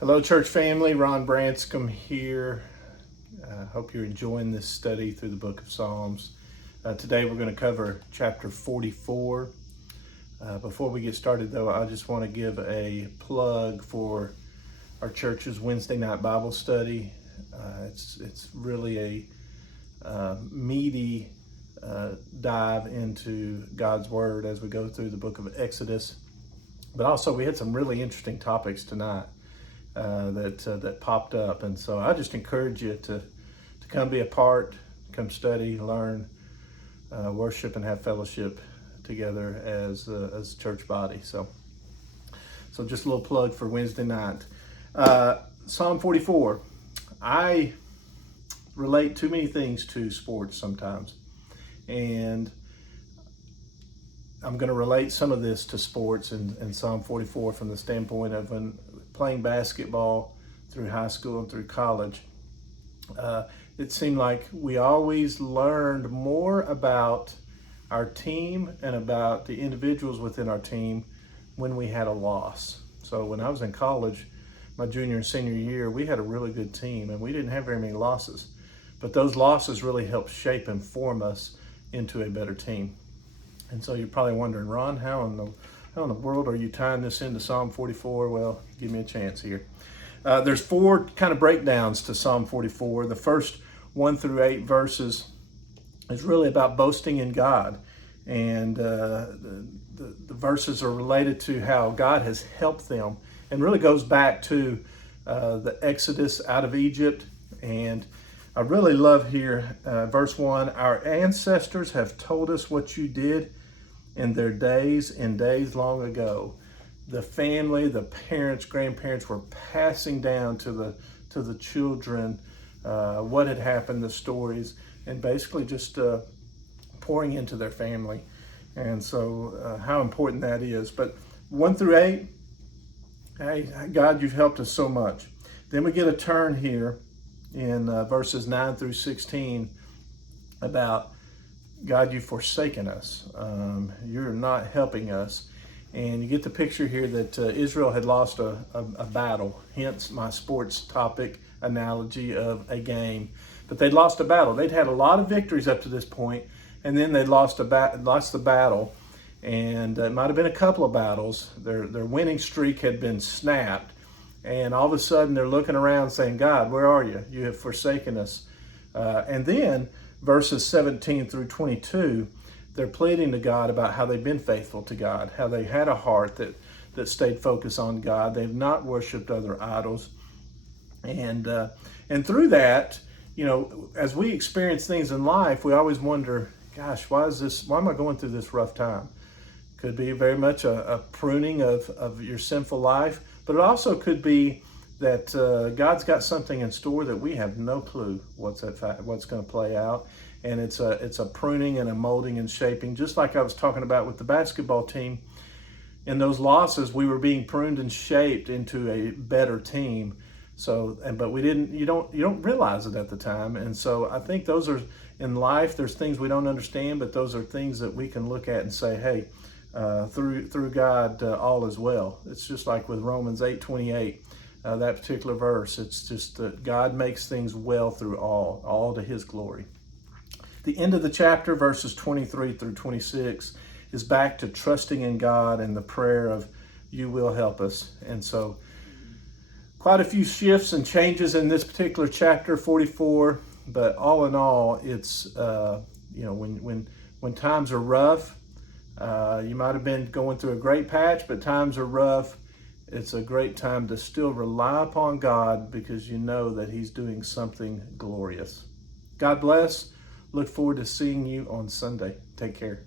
Hello, church family. Ron Branscombe here. Hope you're enjoying this study through the book of Psalms. Today we're going to cover chapter 44. Before we get started, though, I just want to give a plug for our church's Wednesday night Bible study. It's really a meaty dive into God's Word as we go through the book of Exodus. But also, we had some really interesting topics tonight that popped up, and so I just encourage you to come be a part, come study, learn, worship, and have fellowship together as a church body. So just a little plug for Wednesday night. Psalm 44. I relate too many things to sports sometimes, and I'm going to relate some of this to sports in Psalm 44 from the standpoint of when playing basketball through high school and through college. It seemed like we always learned more about our team and about the individuals within our team when we had a loss. So when I was in college, my junior and senior year, we had a really good team and we didn't have very many losses. But those losses really helped shape and form us into a better team. And so you're probably wondering, Ron, how in the world are you tying this into Psalm 44? Well, give me a chance here. There's four kind of breakdowns to Psalm 44. The first 1 through 8 verses is really about boasting in God. And the verses are related to how God has helped them, and really goes back to the Exodus out of Egypt. And I really love here, verse 1, our ancestors have told us what you did in their days long ago. The family, the parents, grandparents were passing down to the children what had happened, the stories, and basically just pouring into their family. And so how important that is. But 1 through 8, hey, God, you've helped us so much. Then we get a turn here in verses 9 through 16 about, God, you've forsaken us. You're not helping us. And you get the picture here that Israel had lost a battle, hence my sports topic analogy of a game. But they'd lost a battle. They'd had a lot of victories up to this point, and then they lost the battle. And it might have been a couple of battles. Their winning streak had been snapped. And all of a sudden they're looking around saying, God, where are you? You have forsaken us. And then verses 17 through 22, they're pleading to God about how they've been faithful to God, how they had a heart that stayed focused on God. They've not worshiped other idols. And through that, as we experience things in life, we always wonder, gosh, why am I going through this rough time? Could be very much a pruning of your sinful life, but it also could be that God's got something in store that we have no clue what's going to play out. And it's a pruning and a molding and shaping, just like I was talking about with the basketball team. In those losses, we were being pruned and shaped into a better team. But you don't realize it at the time. And so I think those are, in life, there's things we don't understand, but those are things that we can look at and say, hey, through God, all is well. It's just like with Romans 8:28, that particular verse. It's just that God makes things well through all to his glory. The end of the chapter, verses 23 through 26, is back to trusting in God and the prayer of, you will help us. And so quite a few shifts and changes in this particular chapter 44, but all in all, it's when times are rough, you might have been going through a great patch, but times are rough. It's a great time to still rely upon God, because you know that he's doing something glorious. God bless. Look forward to seeing you on Sunday. Take care.